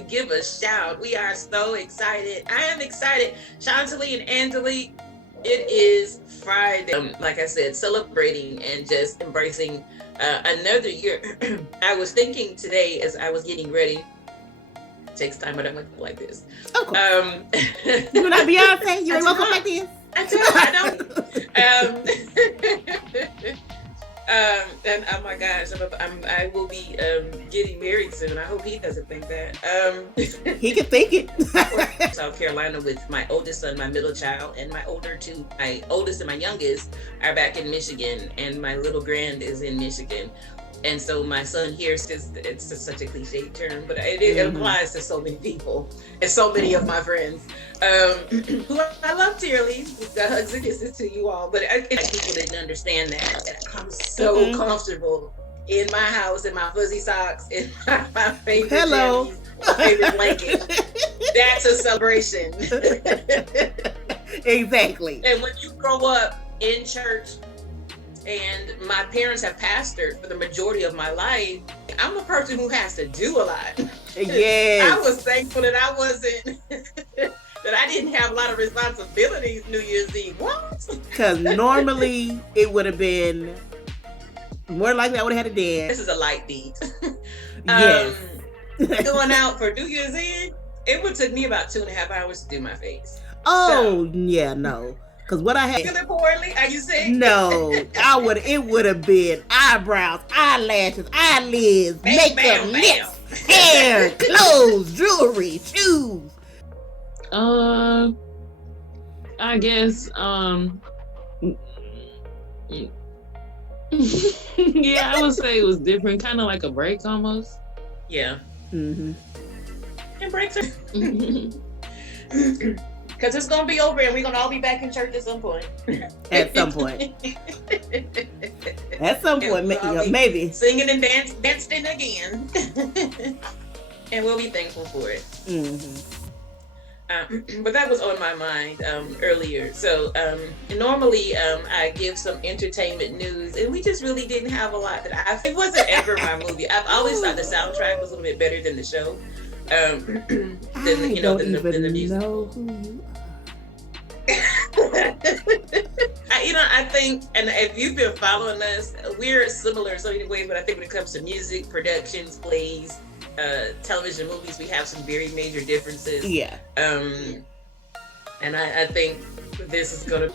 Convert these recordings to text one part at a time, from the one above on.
to give a shout. We are so excited. I am excited. Chantalie and Angelique, it is Friday. Like I said, celebrating and just embracing another year. I was thinking today as I was getting ready. It takes time, but I'm like this. Of course. You're not Beyonce. You ain't woke up like this. I don't. And oh my gosh, I will be getting married soon. I hope he doesn't think that. He can think it. South Carolina with my oldest son, my middle child, and my older two, my oldest and my youngest are back in Michigan, and my little grand is in Michigan. And so my son here, it's just such a cliche term, but it applies to so many people and so many of my friends who I love dearly. Hugs and kisses to you all, but people didn't understand that. I'm so comfortable in my house, in my fuzzy socks, in my favorite jammies, my favorite blanket. That's a celebration. Exactly. And when you grow up in church, and my parents have pastored for the majority of my life, I'm a person who has to do a lot. Yes. I was thankful that I wasn't, that I didn't have a lot of responsibilities New Year's Eve. What? Because normally it would have been, more likely I would have had a dance. This is a light beat. Yes. Going out for New Year's Eve, it would take me about 2.5 hours to do my face. Oh, yeah, no. Because what I had... Feeling poorly? Are you sick? No. It would have been eyebrows, eyelashes, eyelids, makeup, lips, hair, clothes, jewelry, shoes. I guess, yeah, I would say it was different, kind of like a break almost. Yeah. Mm-hmm. And breaks are... Because it's going to be over and we're going to all be back in church at some point. At some point. At some point, maybe. Singing and dancing again. And we'll be thankful for it. Mm-hmm. But that was on my mind earlier. So normally I give some entertainment news, and we just really didn't have a lot it wasn't ever my movie. I've always thought the soundtrack was a little bit better than the show. Than the music. Know who you I think, and if you've been following us, we're similar in so many ways, but I think when it comes to music, productions, plays, television, movies, we have some very major differences. Yeah. And I think this is gonna.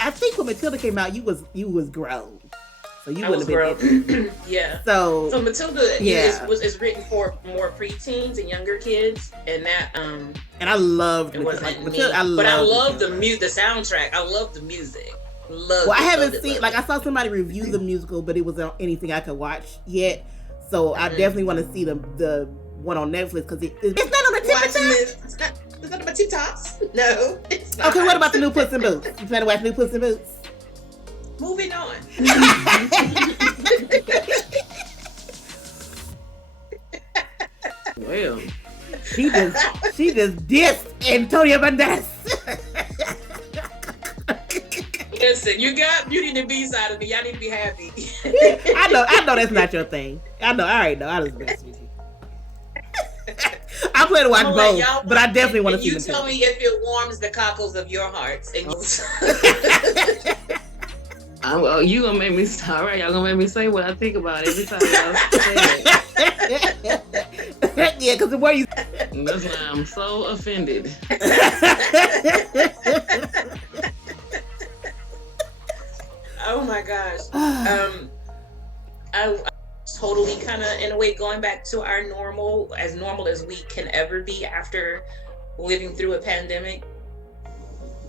I think when Matilda came out, you was grown. So you would have been. Yeah. So Matilda is written for more preteens and younger kids, and that and I loved it. Wasn't me. Matilda, I love the soundtrack. I love the music. I haven't seen I saw somebody review the musical, but it wasn't anything I could watch yet. So I definitely want to see the one on Netflix because it's not on the TikTok. It's not on my TikToks. No, it's not. Okay, what about the new Puss in Boots? You trying to watch new Puss in Boots? Moving on. Well, she just dissed Antonio Banderas. Listen, you got Beauty and the Beast out of me. Y'all need to be happy. I know that's not your thing. I already know. I just mess with you. I plan to watch both, but I definitely want to see them. You tell me if it warms the cockles of your hearts. And you gonna make me all right? Y'all gonna make me say what I think about it every time y'all say it. Yeah, because the way you. That's why I'm so offended. Oh my gosh. I totally kind of, in a way, going back to our normal as we can ever be after living through a pandemic,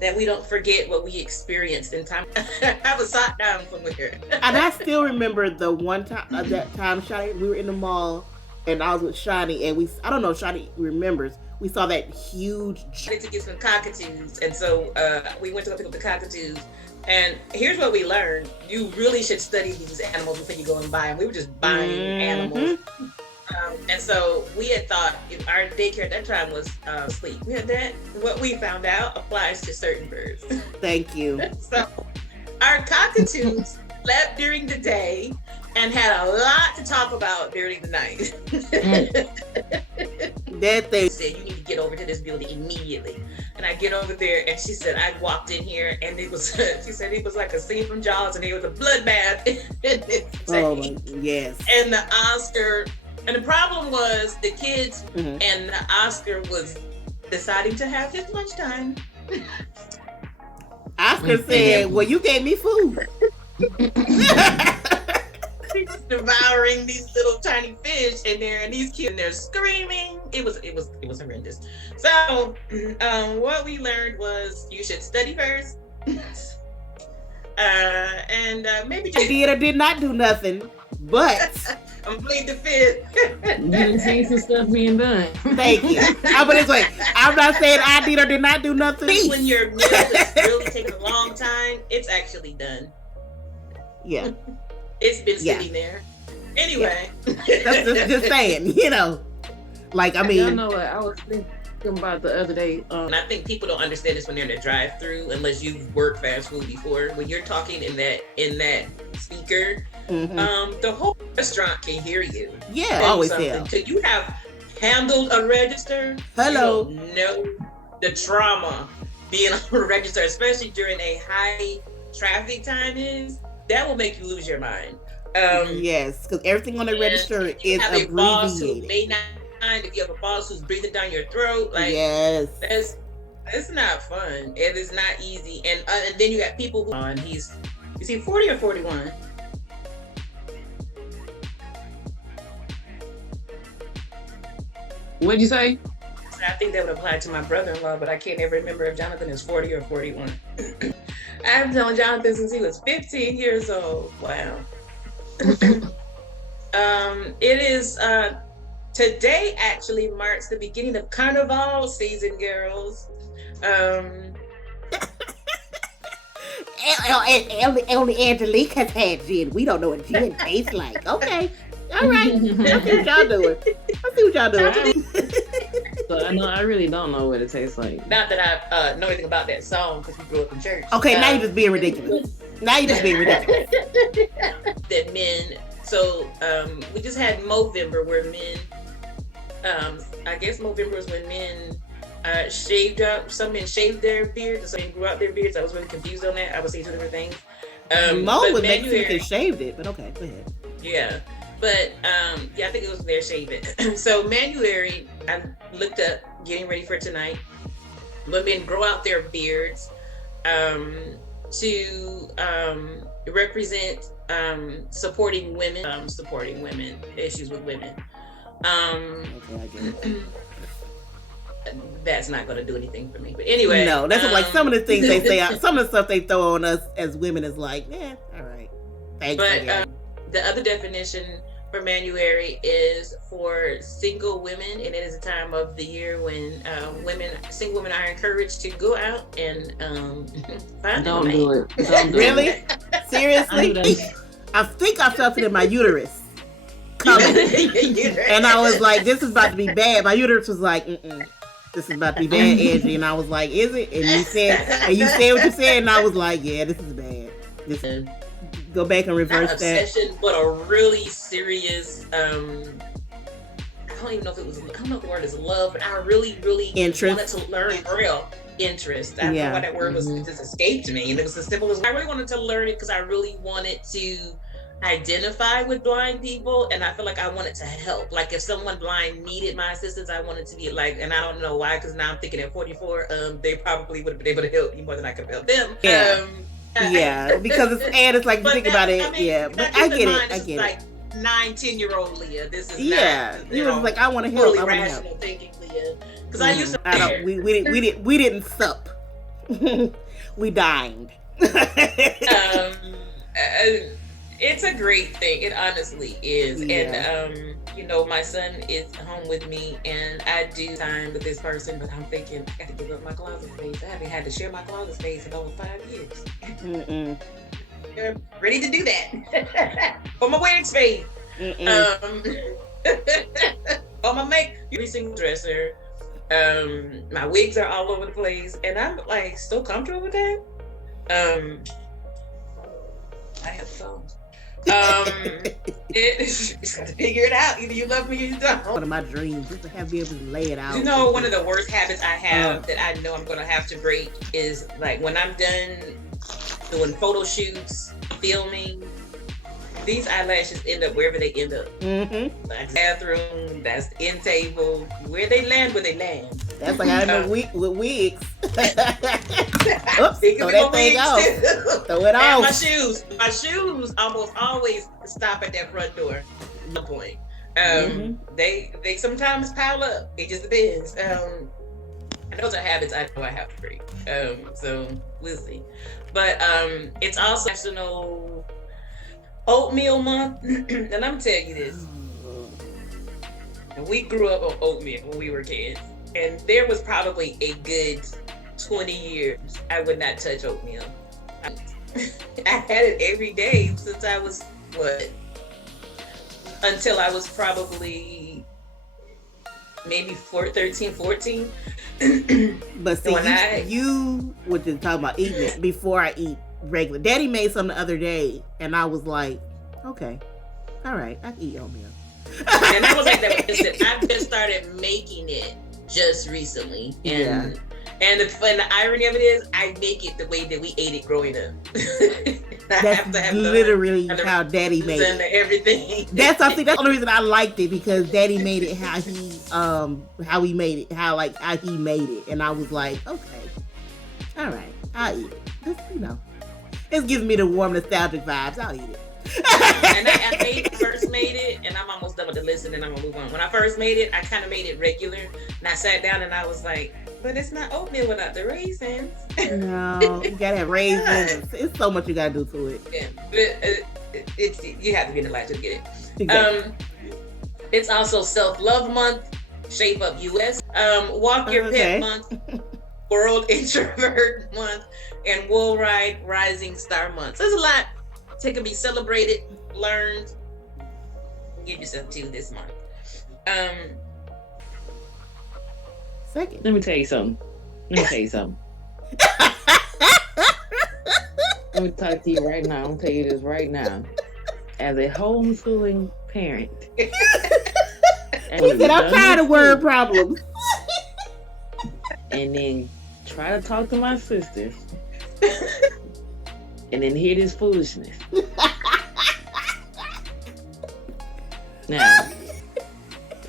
that we don't forget what we experienced in time. I was sat down somewhere. And I still remember the one time, that time, Shani, we were in the mall, and I was with Shani, and I don't know if Shani remembers, we saw that huge... I wanted to get some cockatoos, and so we went to go pick up the cockatoos. And here's what we learned. You really should study these animals before you go and buy them. We were just buying animals. And so we had thought our daycare at that time was asleep. We had that. What we found out applies to certain birds. Thank you. So our cockatoos slept during the day and had a lot to talk about during the night. That thing said, you need to get over to this building immediately. And I get over there, and she said, I walked in here, and it was, she said, it was like a scene from Jaws, and it was a bloodbath. yes. And the Oscar, and the problem was the kids, and the Oscar was deciding to have his lunchtime. Oscar said, well, you gave me food. He's devouring these little tiny fish in there, and these kids, and they're screaming. It was horrendous. So, what we learned was you should study first, and maybe just did or did not do nothing, but complete the fifth. You done seen some stuff being done. Thank you. But it's like, I'm not saying I did or did not do nothing. When your meal is really taking a long time, it's actually done. Yeah. It's been sitting there. Anyway. That's just saying, Like, I mean. You know what I was thinking about the other day. And I think people don't understand this when they're in the drive-through unless you've worked fast food before. When you're talking in that speaker, the whole restaurant can hear you. Yeah, always tell. Till you have handled a register. Hello. You don't know the trauma being on a register, especially during a high traffic time is. That will make you lose your mind. Yes, because everything on the register is abbreviated. If you have a boss who's breathing down your throat, like yes, that's not fun. It is not easy. And then you got people who is he 40 or 41? What'd you say? I think that would apply to my brother-in-law, but I can't ever remember if Jonathan is 40 or 41. I've known Jonathan since he was 15 years old. Wow. It is today actually marks the beginning of Carnival season, girls. Only Angelique has had gin. We don't know what gin tastes like. Okay. All right. I see what y'all doing. So I really don't know what it tastes like. Not that I know anything about that song because we grew up in church. Okay, now you're just being ridiculous. That men. So we just had Movember where men. I guess Movember is when men shaved up. Some men shaved their beards, and some men grew out their beards. I was really confused on that. I was saying two different things. Mo would make sense if they shaved it, but okay, go ahead. Yeah. But I think it was their shaving. So Manuary, I looked up, getting ready for tonight. Women grow out their beards to represent supporting women, issues with women. Okay, I get it. That's not going to do anything for me. But anyway, no, that's like some of the things they say. Some of the stuff they throw on us as women is like, all right. Thanks. But the other definition for Manuary is for single women, and it is a time of the year when single women are encouraged to go out and find Don't do it. Really? Seriously? I think I felt it in my uterus coming, and I was like, "This is about to be bad." My uterus was like, "This is about to be bad, Angie," and I was like, "Is it?" And you said what you said, and I was like, "Yeah, this is bad." Go back and reverse not that. Obsession, but a really serious. I don't even know if it was. I don't know if the word is love, but I really, really interest. Wanted to learn real interest. I don't know why that word was. It just escaped me, and it was as simple as I really wanted to learn it because I really wanted to identify with blind people, and I feel like I wanted to help. Like if someone blind needed my assistance, I wanted to be like, and I don't know why, because now I'm thinking at 44, they probably would have been able to help me more than I could help them. Yeah, because it's like you think about it. But I get it. I get like 9-10-year-old Leah. This is not, you was like, I want to help. I want to help. Thinking Leah, because I used to. We didn't sup. We dined. It's a great thing. It honestly is. Yeah. And my son is home with me, and I do time with this person, but I'm thinking I got to give up my closet space. I haven't had to share my closet space in over 5 years. I'm ready to do that for my wedding space. On my every single dresser. My wigs are all over the place, and I'm like still comfortable with that. I have phones. You got to figure it out. Either you love me or you don't. One of my dreams is to be able to lay it out. You know, one of the worst habits I have that I know I'm going to have to break is like when I'm done doing photo shoots, filming, these eyelashes end up wherever they end up. Mm-hmm. That's the bathroom, that's the end table, where they land. That's like I know with wigs. Oops, They throw can that be thing wigs off. too. Throw it And off. my shoes almost always stop at that front door. No point. They sometimes pile up. It just depends. And those are habits I know I have to break. So we'll see. But it's also National Oatmeal Month, and I'm telling you this. We grew up on oatmeal when we were kids, and there was probably a good 20 years I would not touch oatmeal. I had it every day since I was until I was probably maybe 13, 14. But see, you were just talking about eating it before I eat regular. Daddy made some the other day, and I was like, okay, all right, I can eat oatmeal. And I was like that. I've just started making it just recently, and the irony of it is, I make it the way that we ate it growing up. That's literally how Daddy made it. Everything. That's I think that's the only reason I liked it, because Daddy made it how he made it, how he made it, and I was like, okay, all right, I'll eat it. This, it gives me the warm nostalgic vibes. I'll eat it. And I first made it, and I'm almost done with the list, and then I'm gonna move on. When I first made it, I kind of made it regular, and I sat down and I was like, but it's not oatmeal without the raisins. No, you gotta have raisins. It's so much you gotta do to it. Yeah, it's you have to be in the light to get it. Exactly. It's also Self-Love Month, Shape Up US, Walk Your Pet Month, World Introvert Month, and Worldwide Rising Star Month. So there's a lot to be celebrated, learned, give yourself to this month. Second. Let me tell you something. Let me talk to you right now. I'm gonna tell you this right now. As a homeschooling parent. He said, I'm tired of word problems. And then try to talk to my sisters. And then hear this foolishness. Now,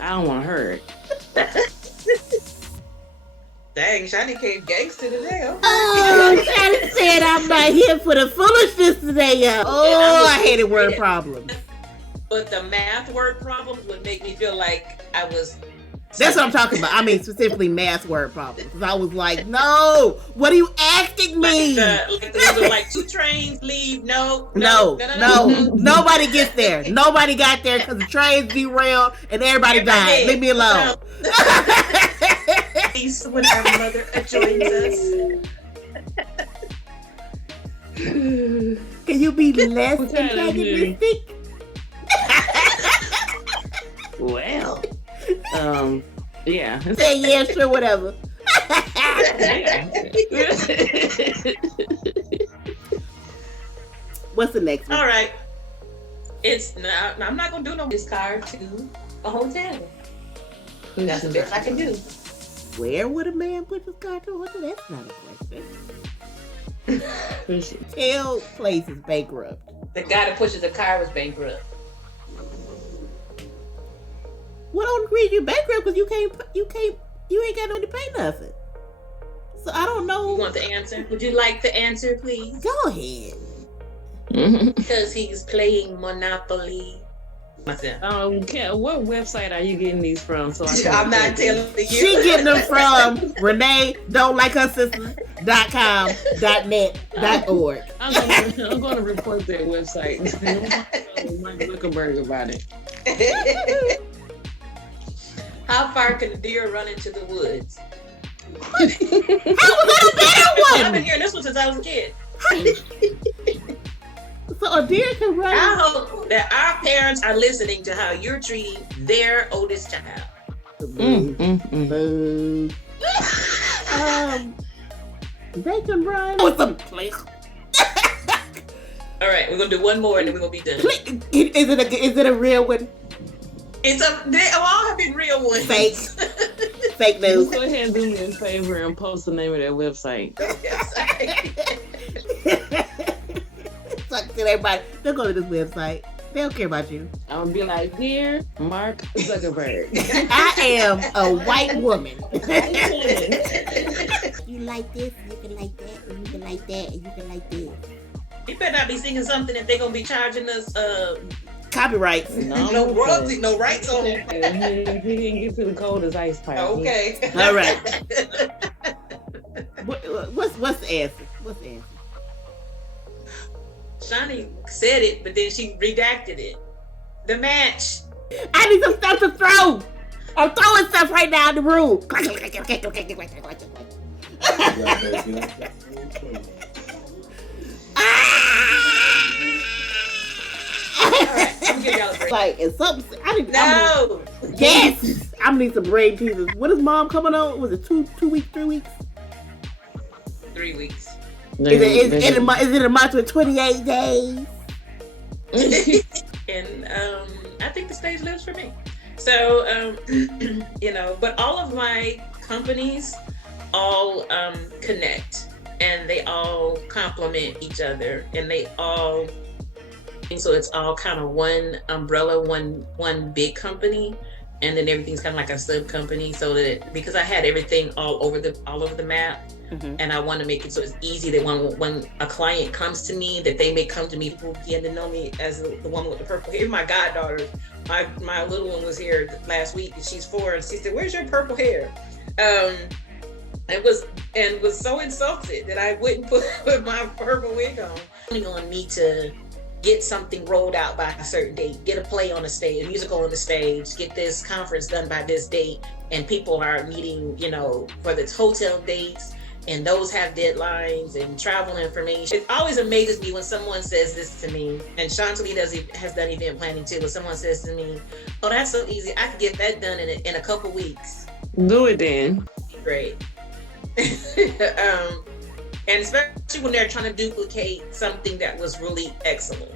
I don't want to hear it. Dang, Shiny came gangster today. Okay. Oh, Shiny said I'm not here for the foolishness today, y'all. Oh, I hated word problems. But the math word problems would make me feel like I was... That's what I'm talking about. I mean, specifically math word problems. Because I was like, no, what are you asking me? Like 2 trains leave. No. Nobody gets there. Nobody got there because the trains derailed and everybody died. Leave me alone. When our mother joins us. Can you be less antagonistic? Well, yeah. Say yeah, sure, whatever. What's the next one? All right. I'm not gonna do no this car to a hotel. That's the best I can do. Where would a man put his car to a hotel? That's not a question. Hotel place is bankrupt. The guy that pushes the car was bankrupt. What don't agree you bankrupt because you ain't got no to pay nothing. So I don't know. You want the answer? Would you like the answer, please? Go ahead. Because he's playing Monopoly. What website are you getting these from? So I'm not telling you. She getting them from Renee don't like her sisters.com.net.org. I'm gonna report their website. Mike Zuckerberg about it. How far can a deer run into the woods? How was that a better one? I've been hearing this one since I was a kid. So a deer can run. I hope that our parents are listening to how you're treating their oldest child. Boo. They can run with some place. All right, we're gonna do one more and then we're gonna be done. Is it a real one? They all have been real ones. Fake. Fake news. Go ahead and do me a favor and post the name of that website. Talk to everybody. Don't go to this website. They don't care about you. I'm gonna be like, dear Mark Zuckerberg. I am a white woman. You like this, you can like that, and you can like that, and you can like this. You better not be singing something that they're gonna be charging us copyrights. No royalty, no rights on it. He didn't get to the coldest ice pipe. Okay. All right. What's the answer? What's the answer? Shawnee said it, but then she redacted it. The match. I need some stuff to throw. I'm throwing stuff right now in the room. Like, it's something. Yes, I'm gonna need some brain teasers. When is mom coming on? Was it 2 weeks, 3 weeks? 3 weeks. Is it a month with 28 days? And I think the stage lives for me. So but all of my companies all connect, and they all complement each other, and so it's all kind of one umbrella, one big company, and then everything's kind of like a sub company. So that because I had everything all over the map, and I want to make it so it's easy that when a client comes to me, that they may come to me, people begin to know me as the woman with the purple hair. My goddaughter, my little one was here last week, and she's 4, and she said, "Where's your purple hair?" Was so insulted that I wouldn't put my purple wig on. It's on me to get something rolled out by a certain date, get a play on the stage, a musical on the stage, get this conference done by this date, and people are needing, whether it's hotel dates, and those have deadlines and travel information. It always amazes me when someone says this to me, and Chantilly has done event planning too, when someone says to me, "Oh, that's so easy, I could get that done in a couple weeks." Do it then. Great. And especially when they're trying to duplicate something that was really excellent.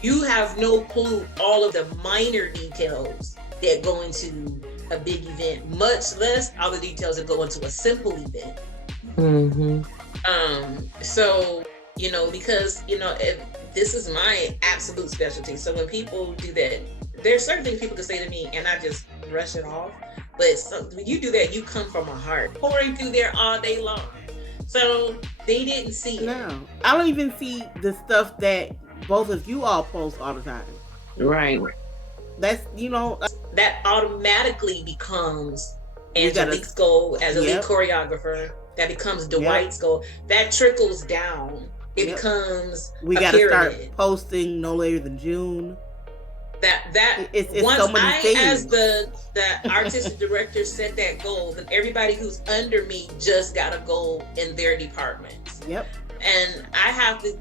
You have no clue all of the minor details that go into a big event, much less all the details that go into a simple event. So, because, this is my absolute specialty. So when people do that, there's certain things people can say to me and I just brush it off. But when you do that, you come from a heart, pouring through there all day long. So they didn't see it. No, I don't even see the stuff that both of you all post all the time. Right. That's, that automatically becomes Angelique's goal as a lead choreographer. That becomes Dwight's goal. That trickles down. It becomes we got to start posting no later than June. It's once so many things. As the artistic director set that goal, then everybody who's under me just got a goal in their departments. Yep. And I have to,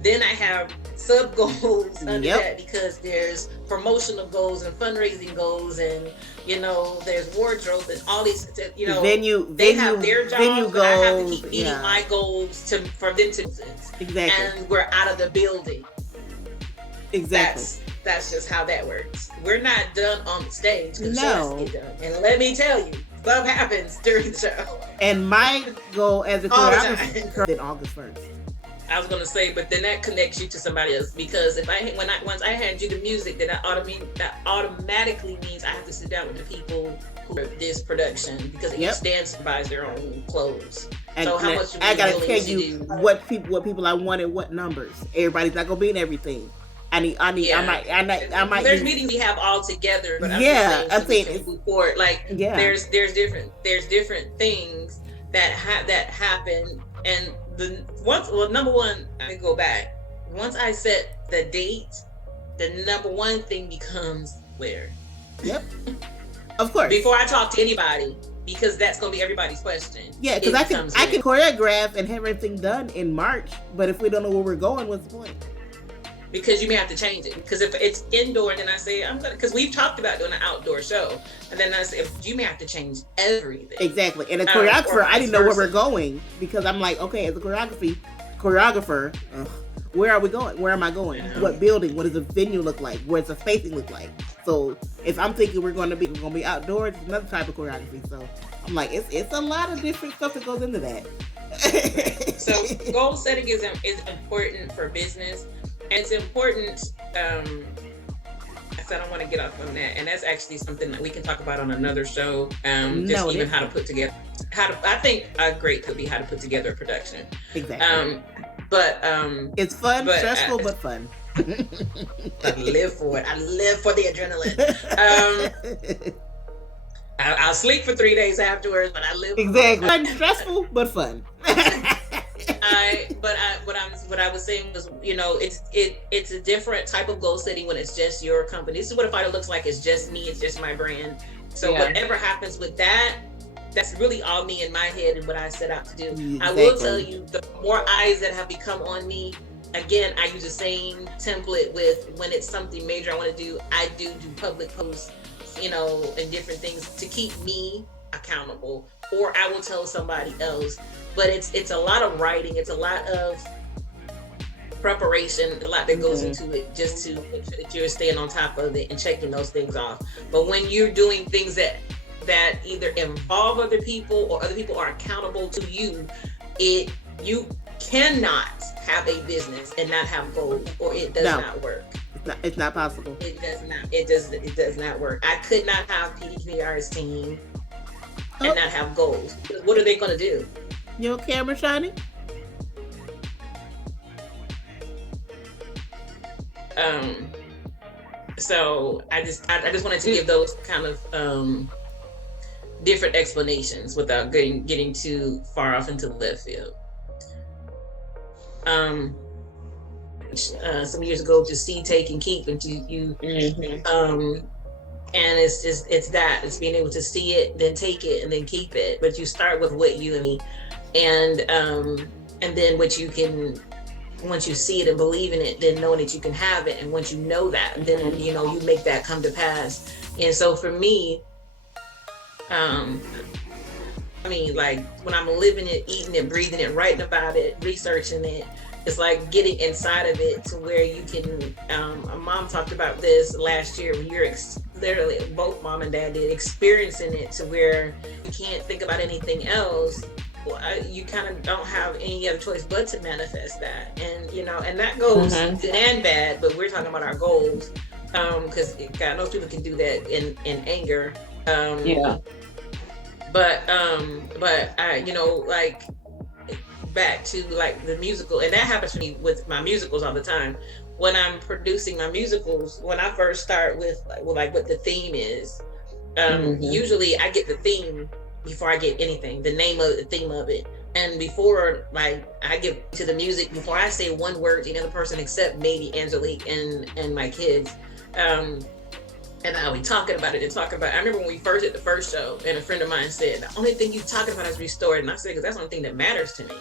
then I have sub goals under that, because there's promotional goals and fundraising goals, and there's wardrobe and all these, they have their jobs, but I have to keep meeting my goals for them to. Exactly. And we're out of the building. Exactly. That's just how that works. We're not done on the stage. No. Get done. And let me tell you, stuff happens during the show. And my goal as a choreographer in August 1st. I was gonna say, but then that connects you to somebody else, because once I hand you the music, then that automatically means I have to sit down with the people who are this production, because each dance buys their own clothes. And so how much I gotta tell you what people I wanted, what numbers. Everybody's not gonna be in everything. I might. There's meetings we have all together, but I'm saying report. There's different things that happen, and number one, I go back. Once I set the date, the number one thing becomes where. Yep. Of course. Before I talk to anybody, because that's gonna be everybody's question. Yeah, because I can choreograph and have everything done in March, but if we don't know where we're going, what's the point? Because you may have to change it. Because if it's indoor, then I say because we've talked about doing an outdoor show, and then I say you may have to change everything. Exactly. And a choreographer, I didn't know where we're going, because I'm like, okay, as a choreographer, Where are we going? Where am I going? What building? What does the venue look like? Where does the spacing look like? So if I'm thinking we're going to be outdoors, it's another type of choreography. So I'm like, it's a lot of different stuff that goes into that. So goal setting is important for business, and it's important. I don't want to get off on that, and that's actually something that we can talk about on another show. Even how to put together. I think a great could be how to put together a production. Exactly. But it's fun, stressful, but fun. I live for it. I live for the adrenaline. I'll sleep for 3 days afterwards, but I live exactly. For it. Stressful, but fun. What I was saying was, it's a different type of goal setting when it's just your company. This is what a fighter looks like. It's just me. It's just my brand. So whatever happens with that, that's really all me in my head and what I set out to do. Exactly. I will tell you, the more eyes that have become on me, again, I use the same template with when it's something major I want to do. I do public posts, and different things to keep me accountable, or I will tell somebody else. But it's a lot of writing. It's a lot of preparation, a lot that goes into it, just to make sure that you're staying on top of it and checking those things off. But when you're doing things that either involve other people or other people are accountable to you, you cannot have a business and not have goals, or it does not work. It's not possible. It does not work. I could not have PDPR's team and not have goals. What are they going to do? Your camera shining? So I just wanted to give those kind of different explanations without getting too far off into the left field. Some years ago, to see, take, and keep, and and it's being able to see it, then take it, and then keep it. But you start with what you and me, and then what you can. Once you see it and believe in it, then knowing that you can have it, and once you know that, then you make that come to pass. And so for me, like when I'm living it, eating it, breathing it, writing about it, researching it, it's like getting inside of it to where you can. Mom talked about this last year when you're literally, both mom and dad did, experiencing it to where you can't think about anything else. You kind of don't have any other choice but to manifest that, and and that goes good and bad. But we're talking about our goals, because God knows people can do that in anger. But I, like, back to like the musical, and that happens to me with my musicals all the time. When I'm producing my musicals, when I first start with like what the theme is, usually I get the theme before I get anything, the name of the theme of it, and before like I give to the music, before I say one word to another person except maybe Angelique and my kids. And I'll be talking about it. I remember when we first did the first show, and a friend of mine said, the only thing you're talking about is restored. And I said, because that's the only thing that matters to me.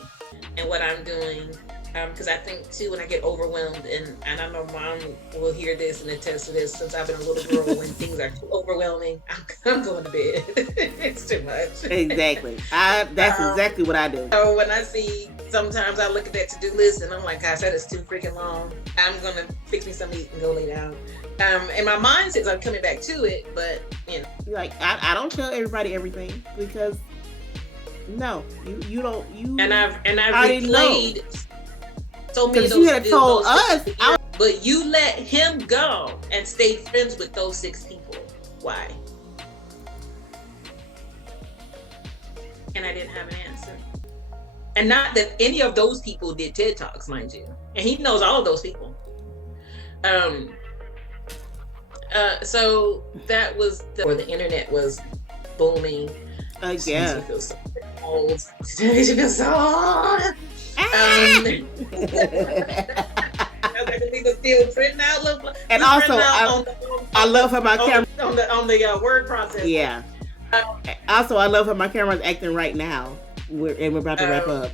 And what I'm doing, because I think too, when I get overwhelmed, and I know mom will hear this and attest to this, since I've been a little girl, when things are too overwhelming, I'm going to bed. It's too much. Exactly. That's exactly what I do. So when I see, sometimes I look at that to-do list and I'm like, gosh, that is too freaking long. I'm going to fix me something to eat and go lay down. And my mind says I'm coming back to it, but like I don't tell everybody everything, because no, you don't. And I've replayed so many. Because you had told us, but you let him go and stay friends with those 6 people. Why? And I didn't have an answer. And not that any of those people did TED Talks, mind you, and he knows all of those people. So that was where the internet was booming. Yeah. She feels so old. She feels so old. I was still printing out. And also, I love how my camera on the word process. Yeah. Also, I love how my camera's acting right now. We're about to wrap up.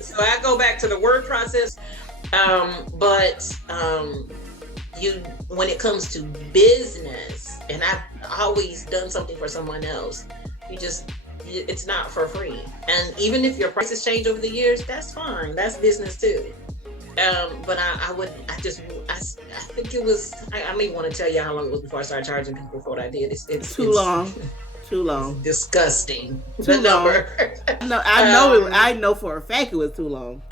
So I go back to the word process. But when it comes to business, and I've always done something for someone else, you just it's not for free. And even if your prices change over the years, that's fine. That's business too. But I think it was, I don't even want to tell you how long it was before I started charging people for what I did. It's too long. Too it's long. disgusting. Too The long. number. I know for a fact it was too long.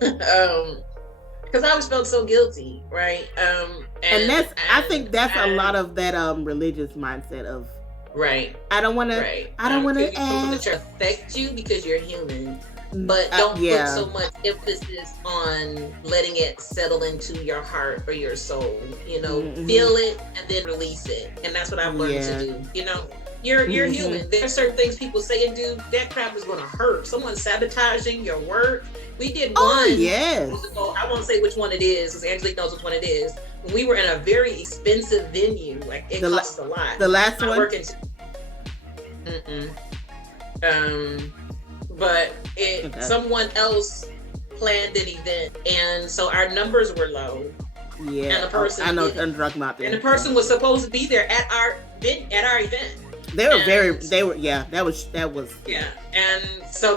Because I always felt so guilty, right? And I think that's a lot of that religious mindset of, right. I don't want to. Right. I don't want to from the church affect you because you're human, but don't put so much emphasis on letting it settle into your heart or your soul. You know, feel it and then release it, and that's what I've learned to do. You know, you're human. There are certain things people say and do. That crap is going to hurt. Someone sabotaging your work. We did one. Yes. I won't say which one it is because Angelique knows which one it is. When we were in a very expensive venue, like it costs a lot. The last one. But someone else planned an event, and so our numbers were low. Yeah, and the person I'm talking about that. And the person was supposed to be there at our event. They were that was yeah. And so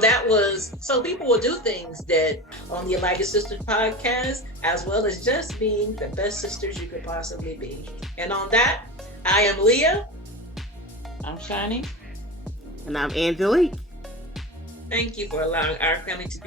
people will do things that on the Elijah Sisters podcast, as well as just being the best sisters you could possibly be. And on that, I am Leah. I'm Shani. And I'm Angelique. Thank you for allowing our family to be